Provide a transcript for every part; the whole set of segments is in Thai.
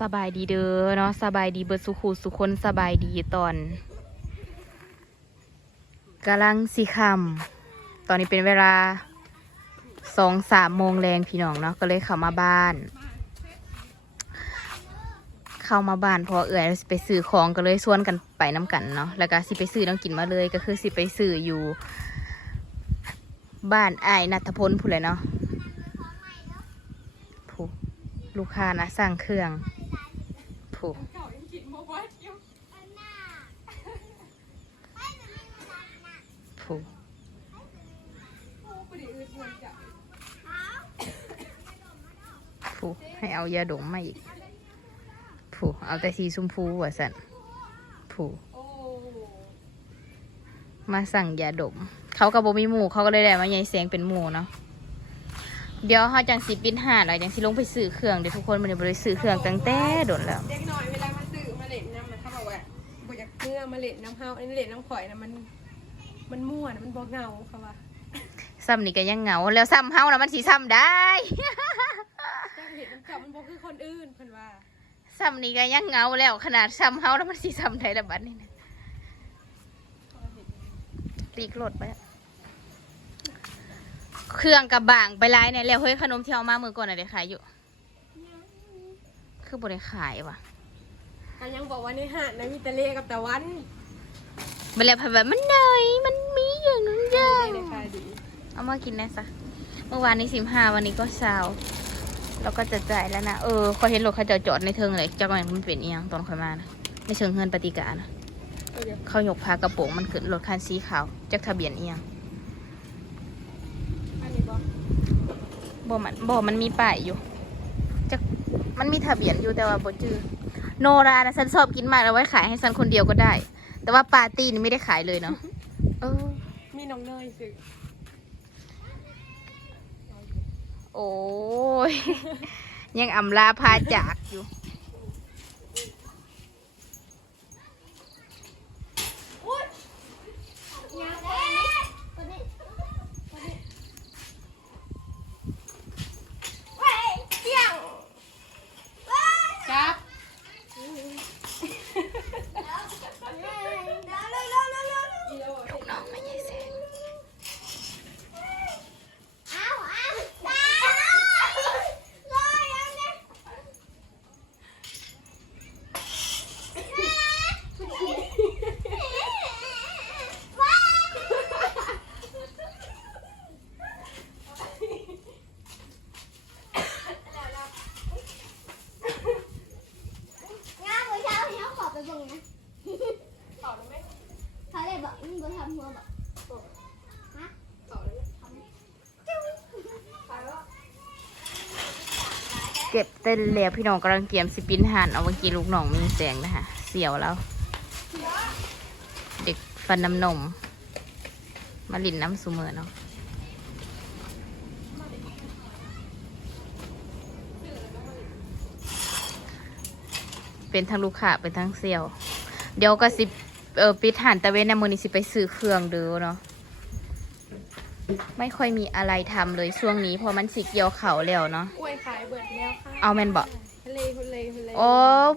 สบายดีเด้อเนาะสบายดีเบิดสุขูสุคนสบายดีตอนกำลังสีคำตอนนี้เป็นเวลาสองสามโมงแรงพี่น้องเนาะก็เลยเข้ามาบ้าน เข้ามาบ้านเพอเอื่อยสิไปซื้อของก็เลยชวนกันไปน้กันเนาะแล้วก็สิไปซื้อน้องกินมาเลยก็คือสิไปซื้ออยู่ บ้านไอ้นัทพลผู้เลยเนาะผู้ลูกค้านะสั่งเครื่อง ผู้ผู้ผู้ให้เอายาดมมาอีกผู้เอาแต่สีชมพูว่ะสันผู้มาสั่งยาดม เขากับโบมีหมูเขาก็เลยได้มาใหญ่แสงเป็นหมูเนาะ เดี๋ยวเขาจังสิปินหาดแล้วจังสิลงไปซื้อเครื่องเดี๋ยวทุกคนมันเดี๋ยวไปซื้อเครื่องตั้งแต่โดนแล้ว เด็กหน่อยเวลามาซื้อมาเล่นน้ำมันเขาบอกว่าบ่อยากเนื้อมาเล่นน้ำเฮาอันนี้เล่นน้ำข่อยนะมัน มันมั่วนะมันบ่เงาเขาว่าซ้ำนี่ก็ยังเหงา แล้วซ้ำเฮานะมันสิซ้ำได้แต่เห็นน้ำจับมันบ่คือคนอื่นเพิ่นว่าซ้ำนี่ก็ยังเหงาแล้วขนาดซ้ำเฮาแล้วมันสิซ้ำได้ละบัดนี้นะตีกรถไปอะ เครื่องกับบางไปไลายเนี่ยแล้วเฮ้ยขนมที่เอามามือก่อนน่ะได้ขายอยู่ คือบ่ได้ขายว่ะเขายังบอกว่าในหาดนะมีแต่เลกับตะวันมันแล้วแบบมันเหนอยมันมีอย่างนั้นอได้ย่างได้ขายดีเอามากินได้ซะเมื่อวานนี้สิบห้าวันนี้ก็เช้าแล้วก็จะจ่ายแล้วนะเออคอยเห็นรถเขาจะจอดในเทิงเลยจักมันมันเป็นเอียงตอนคอยมานะในเชิงเฮือนปฏิกานะเอาเดี๋ยวเขายกพากระโปรงมันขึ้นรถคันสีขาวจักทะเบียนเอียง อันนี้บ่ บ่มันบ่มันมีป้ายอยู่จักมันมีทะเบียนอยู่แต่ว่าบ่จื้อโนรานะฉันชอบกินมากเอาไว้ขายให้ฉันคนเดียวก็ได้ แต่ว่าปาร์ตี้นี่ไม่ได้ขายเลยเนาะเออ มีน้องเนยซื้อโอ้ย ยังอำลาพาจากอยู่ ครับ ลูกน้องไม่ใช่แสง งานมื้อเช้าให้เขาขอไปเบิ่งนะ ต่อได้ไหม เขาเลยบอกมึงบ่ทำหัวบอก ต่อได้ไหมไปแล้ว เก็บเต้นแล้วพี่น้องกำลังเกียมสิปินหันเอาเมื่อกี้ลูกน้องมีแสงนะคะเสียวแล้ว เด็กฟันน้ำนม มาลินน้ำสูเมอเนาะเป็นทั้งลูกค้าเป็นทั้งเซียว เดี๋ยวก็สิเออปิดหันตะเวนในมือนี้สิไปซื้อเครื่องเด้อเนาะ ไม่ค่อยมีอะไรทำเลยช่วงนี้เพอมันสิเกี่ยวเขาวแล้วเนาะกล้วยขายเบิดแล้วค่ะเอาแม่นบอกทะเลทะเลทะเลโอ้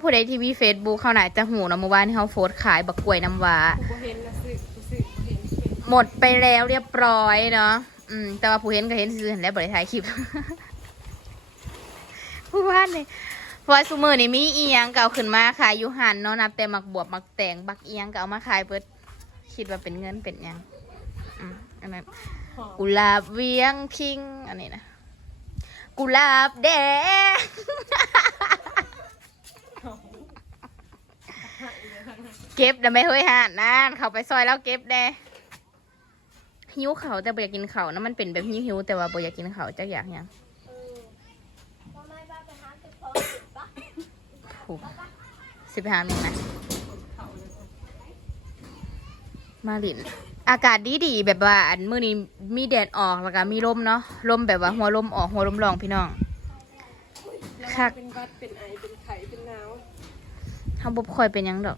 ผู้ใดที่มีเฟซบุ๊กเขาน่าจะหูเนาะเมื่อวานที่เขาโพสต์ขายบักกล้วยน้ำว้ากูบ่เห็นนะซื้อกูซื้อบ่เห็นเห็นหมดไปแล้วเรียบร้อยเนาะอืมแต่ว่าผู้เห็นก็เห็นซื้อเห็นแล้วบริถ่ายคลิป ผู้ว่านเลยเพราะว่าซูมือนี่มีอีหยังเก่าขึ้นมาขายอยูหันเนาะนับแต่มักบวบมักแตงบักอีหยังก็เอามาขายเปิดคิดว่าเป็นเงินเป็นหยังอืมอันนั้นหอม กุหลาบเวียงพิง อันนี้นะ กุหลาบแดง เก็บนะไม่เฮ้ยหานนั่นเขาไปซอยแล้วเก็บแน่หิวเขาแต่บ่อยากกินเขานะมันเป็นแบบหิวหิวแต่ว่าบ่อยากกินเขาจักอยางหยังเออทำไมบ้าไปหาซื้อของกินปะผูสิบห้าหนึ่งนะมาลิน อากาศดีดีๆแบบว่าอันมื้อนี้มีแดดออกแล้วก็มีลมเนาะลมแบบว่าหัวลมออกหัวลมรองพี่น้องแล้วคักเป็นวัดเป็นไอเป็นไข้เป็นหนาวเฮาบ่ค่อยเป็นหยังดอก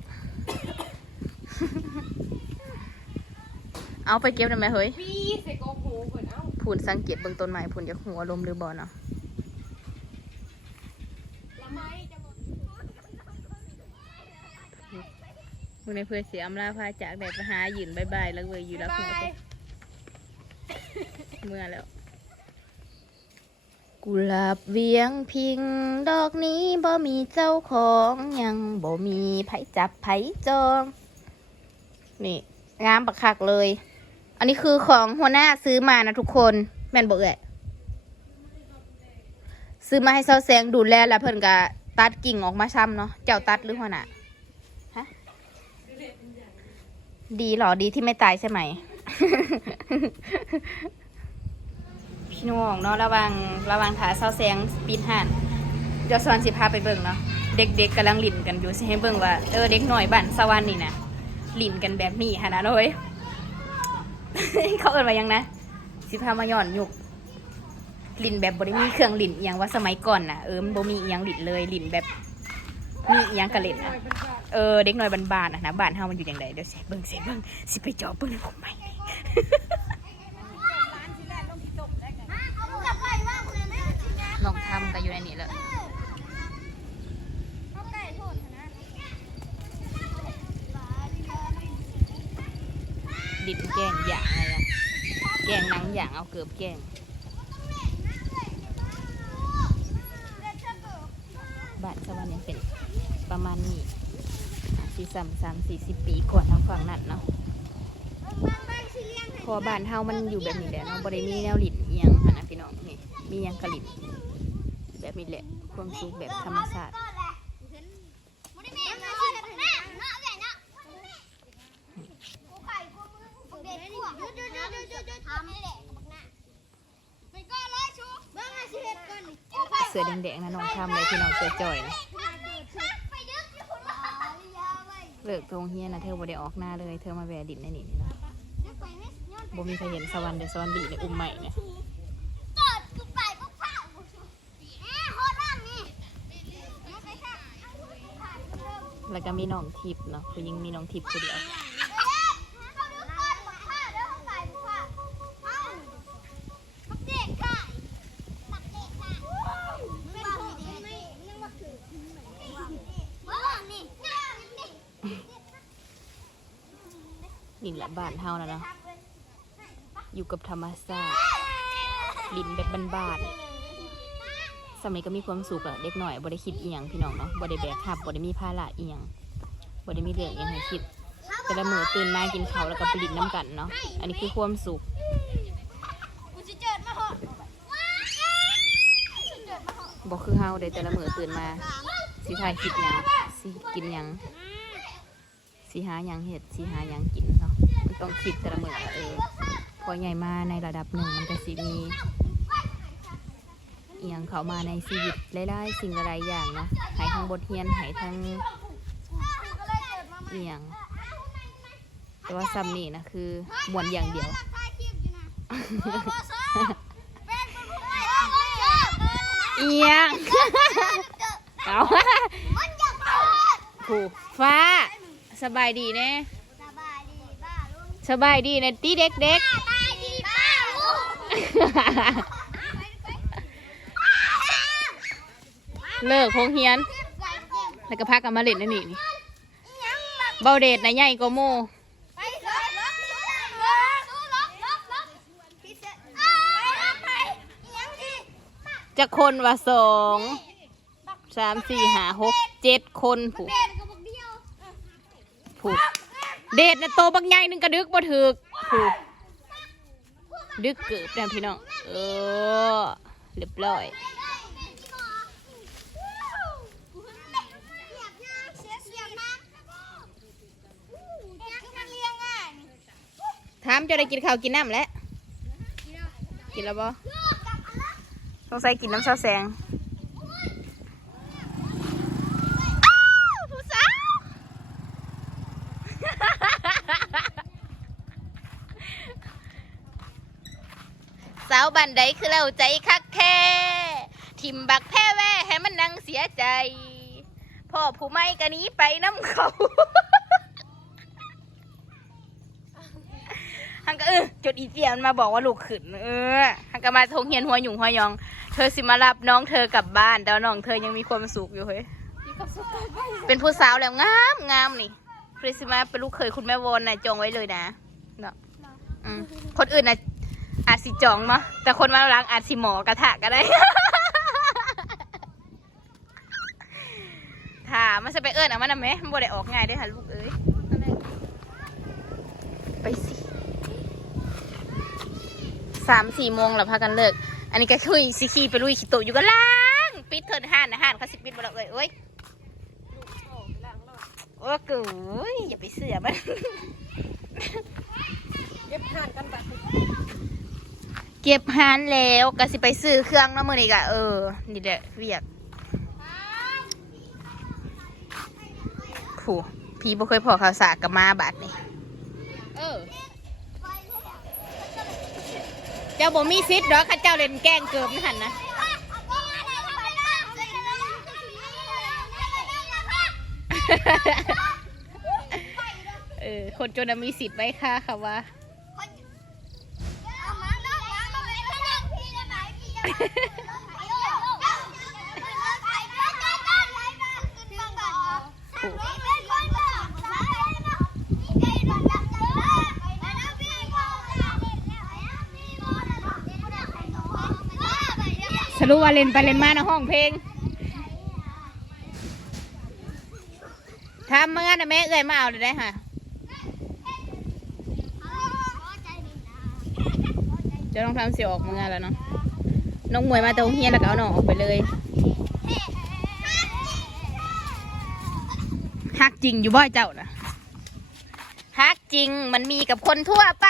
เอาไปเก็บได้ไหมเฮ้ยวีใส่กอกหูเพิ่นเอ้าพูนสังเกตเบื้องต้นไม้พูนจะหัวลมหรือบ่เนาะละไม้จะหมด มึงในเพื่อเสียอำลาพาจากแดดไปหาหยืนบายบายแล้วเวยอยู่แล้วบ๊ายหัวบายเมื่อแล้ว กุหลาบเวียงพิง ดอกนี้บ่มีเจ้าของยังบ่มีไผจับไผจอง นี่งามปักคักเลย อันนี้คือของหัวหน้าซื้อมานะทุกคนแม่นบอกเอ่ยซื้อมาให้เซาแซงดูแลแล้วเพิ่นก็ตัดกิ่งออกมาซ้ำเนาะเจ้าตัดหรือหัวหน้าฮะ ดีหรอดีที่ไม่ตายใช่ไหม พี่น้องเนาะระวังระวังขาเศร้าแสงปีนห่านเดี๋ยวสอนสิพาไปเบิ่งเนาะเด็กๆกำลังหลินกันอยู่สิให้เบิ่งว่าเออเด็กหน่อยบ้านสวรรค์นี่นะหลินกันแบบนี้ฮะนะเลยเขาเอิ้นว่ายังนะสิพามาย้อนยุกหลินแบบบ่ได้มีเครื่องหลินอหยังว่าสมัยก่อนน่ะเออมันบ่มีอหยังหลินเลยหลินแบบมีอหยังกระเล่นน่อะ เออเด็กน้อยบานๆนะนะบ้านเฮามันอยู่อย่างไรเดี๋ยวเสียเบิ่งเสียเบิ่งสิไปเจาะเบิ่งในผมไหมเอาลูกกลับไปว่าคุณแม่จริงนะน้องทำก็อยู่ในนี้แหละเอาไก่โทษนะดิบแกงอย่างอะไรอะแกงนังอย่างเอาเกือบแกงบ้านสวรรค์ยังเป็นประมาณนี้ สี่สามสามสี่สิบปีก่อนทางฝั่งนั้นเนาะพอบ้านเฮามันอยู่แบบนี้แหละเนาะบ่ได้มีแนวหลินอหยังหันนะพี่น้องนี่มียังกะหลินแบบนี้แหละความสุขแบบธรรมชาติเสือแดงๆนะน้องทำเลยพี่น้องเจอจ่อยนะ เลิกตรงเฮียนะเธอบ่ได้ออกหน้าเลย เธอมาแวดินในนี่เนาะบ่มีใครเห็นสวรรค์เดี๋ยวสวรรค์ดีในอุ้มใหม่เนี่ยแล้วก็มีน้องทิพย์เนาะผู้หญิงมีน้องทิพย์คนเดียว นี่แหละ บ้านเฮานะเนาะอยู่กับธรรมชาติลินแบบบ้านๆสมัยก็มีความสุขอะเด็กหน่อยบ่ได้คิดอีหยังพี่น้องเนาะบ่ได้แบกทับบ่ได้มีภาระอีหยังบ่ได้มีเรื่องอีหยังให้คิด แต่ละมื้อตื่นมากินข้าวแล้วก็ไปลินน้ำกันเนาะ อันนี้คือความสุขบ่คือเฮาเด้แต่ละมือตื่นมาสิถ่ายคลิปหยังสิกินหยังสีหาหยังเห็ดสีหาหยังกินเนาะ ต้องคิดแต่ละเมื้อว่าเออพอใหญ่มาในระดับหนึ่งมันก็สิมีเอียงเขามาในชีวิตหลายๆสิ่งหลายอย่างเนาะหายทั้งบทเรียนหายทั้งเอียง แต่ว่าซัมนี่นะคือมวนอย่างเดียว เอียงเอาผูฟ้าสบายดีเน่ สบายดีเน่ตีเด็กเด็กๆเลิกพงเฮียน แล้วก็พากันมาเล่นนั่นนี่นี่เบาเดดนะใหญ่กว่าโมจะคนว่าสองสามสี่ห้าหกเจ็ดคนผูกผูก เดดนะโตบักใหญ่หนึงกระดึกบ่ถึกผูกดึกเกือบนะพี่น้องเออเรียบร้อยถามจะได้กินข้าวกินน้ำแล้ว กินแล้วบ่สงสัยกินน้ำซาแซงอ้าวผู้สาว สาวบันไดคือเราใจคักแท้ทิมบักแพ้แว่ให้มันนังเสียใจ พ่อผู้ไม่กะนี้ไปน้ำเขาฮังก็เออจดอีเจียมันมาบอกว่าลูกขึ้นเออฮังก็มาทงเฮียนหัวหยุ่งหัวยอง เธอสิมารับน้องเธอกลับบ้านแต่ว่าน้องเธอยังมีความสุขอยู่เฮ้ยเป็นผู้สาวแล้วงามงามนี่คริสต์มาสเป็นลูกเคยคุณแม่วอนนะจองไว้เลยนะเนาะอืมคนอื่นนะ อาจสิจองเนาะแต่คนมาล้างอาจสิหมอกระทะก็ได้ถามมันจะไปเอิญเอามันนะไหมมันบ่ได้ออกง่ายด้วยค่ะลูกเอ้ยไปสิสามสี่โมงแล้วพากันเลิก อันนี้ก็คุยสิขี่ไปลุยขี่ตุอยู่กันล่างปิดเถินห้านนะห้านเขาสิปิดบ่แล้วเอ้ยเอ้ยโอ้กูยอย่าไปเสือมันเก็บทานกันแบบ เก็บหานแล้วก็สิไปซื้อเครื่องเนาะมื้อนี้ก็เออ นี่แหละเวียกผู้พี่บ่เคยพอข่าวสารกับมาบาดนี่เออ เจ้าบ่มีสิทธิ์ดอกข้าเจ้าเล่นแกล้งเกิบนี่หั่นนะเออ คนจนน่ะมีสิทธิ์ไว้ค่ะค่ะว่า สรุปว่าเล่นไปเล่นมาในห้องเพลงทำเมื่อนะแม่เอ้ยมาเอาเลยได้ค่ะจะต้องทำเสียออกเมื่อแล้วเนาะ น้องมวยมาแต่โรงเฮียนแล้วก็เอาน้องออกไปเลยฮักจริงอยู่บ่อยเจ้านะฮักจริงมันมีกับคนทั่วไป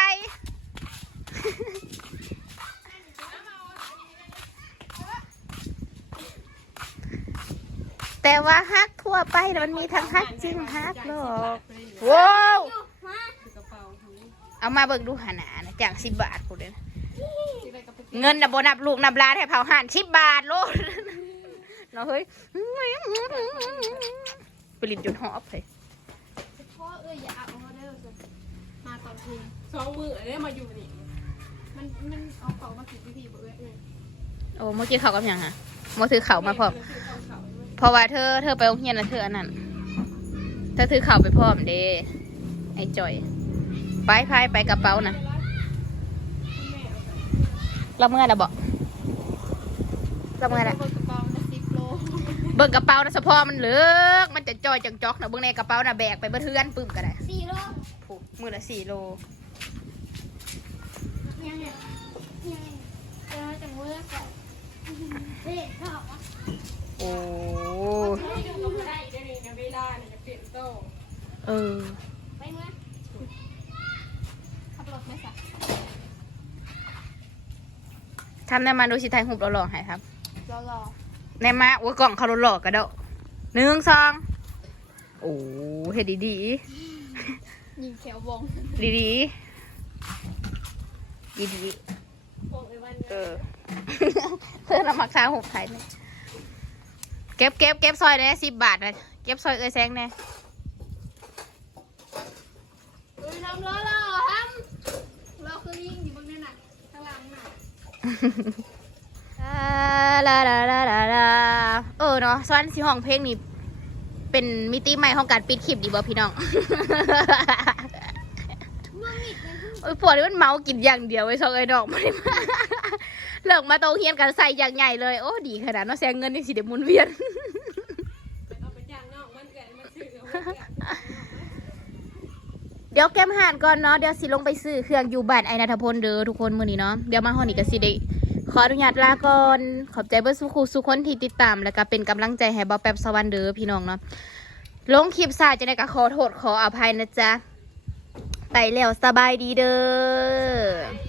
แต่ว่าฮักทั่วไปนะมันมีทั้งฮักจริงฮักหลอกว้าวเอามาเบิกดูหาหนานะจางสิบบาทกูเลยนะ เงินนะโบนับลูกนับหลานให้เผาห่านสิบบาทโลดเนาะเฮ้ยไปลินจนหอบเลยพ่อเอ้ยอย่าเอามาเด้อมาตอนเพลงสองมือเนี่ยมาอยู่นี่มันมันเอาของมาผิดวิธีบ่เอ้ยเอ้ยโอ้เมื่อกี้เขากับยังฮะมาถือเข่ามาพร้อมเพราะว่าเธอเธอไปโรงเรียนแล้วเธออันนั้นเธอถือเข่าไปพร้อมเด้ไอ้จอย ไปไปไปกระเป๋านะ เราเมื่อนะบอกเราเมื่อนะกระเป๋ามาสิบโลเบิ่งกระเป๋านะเฉพาะมันเหลือกมันจะจอยจังจอกนะเบิ่งในกระเป๋านะแบกไปเบิ่เทือนปึ้มก็ได้สี่โลผูกมือละสี่โลยังไงยังไงเออจังเวอร์ก่อนเด็กชอบอะโอ้ไม่ดูก็ได้ได้เลยนะเวลาเนี่ยจะเปลี่ยนโต๊ะเออไปเมื่อขับรถไหมสัก ทำได้มาดูสิไทยหุบเราหล่อๆให้ครับรอรอในมาว่ากล่องเขาหล่อๆกระเดาหนึ่งสองโอ้เฮ็ดดีดียิงแถววงดีดีดีดีโอ้ยวันๆเออเพื่อนเอามาค้าหุบไทยเนี่ยเก็บเก็บเก็บซอยเนี่ยสิบบาทนะเก็บซอยเอ้ยแซงเนี่ยเอ้ยทำรอรอทำรอคือยิงอยู่บนนั้นน่ะข้างหลังน่ะ ลาลาลาลาลาเออเนาะซ้อนสีห้องเพลงนี่เป็นมิติใหม่ของการปิดคลิปดีบ่พี่น้องโอ้ยปวดนี่มันเมากินอย่างเดียวไอ้ซองไอ้ดอกไม่ได้มาเลิกมาโตเฮียนกันใส่อย่างใหญ่เลย โอ้ดีขนาดเนาะแซงเงินนี่สิเดมุนเวียน เอาไปจ้างนอกมันเกิดมาซื้อเอาไว้เกิด เดี๋ยวแก้มห่านก่อนเนาะเดี๋ยวสิลงไปซื้อเครื่องอยู่บ้านไอนาทพลเด้อทุกคนมื้อนี้เนาะเดี๋ยวมาฮอดนี่ก็สิได้ขออนุญาตลาก่อนขอบใจเบิร์สุขูสุคนที่ติดตาม แล้วก็เป็นกำลังใจให้บอแป๊บสวรรค์เด้อพี่น้องเนาะลงคลิปสายจะได้ก็ขอโทษขออภัยนะจ๊ะไปแล้วสบายดีเด้อ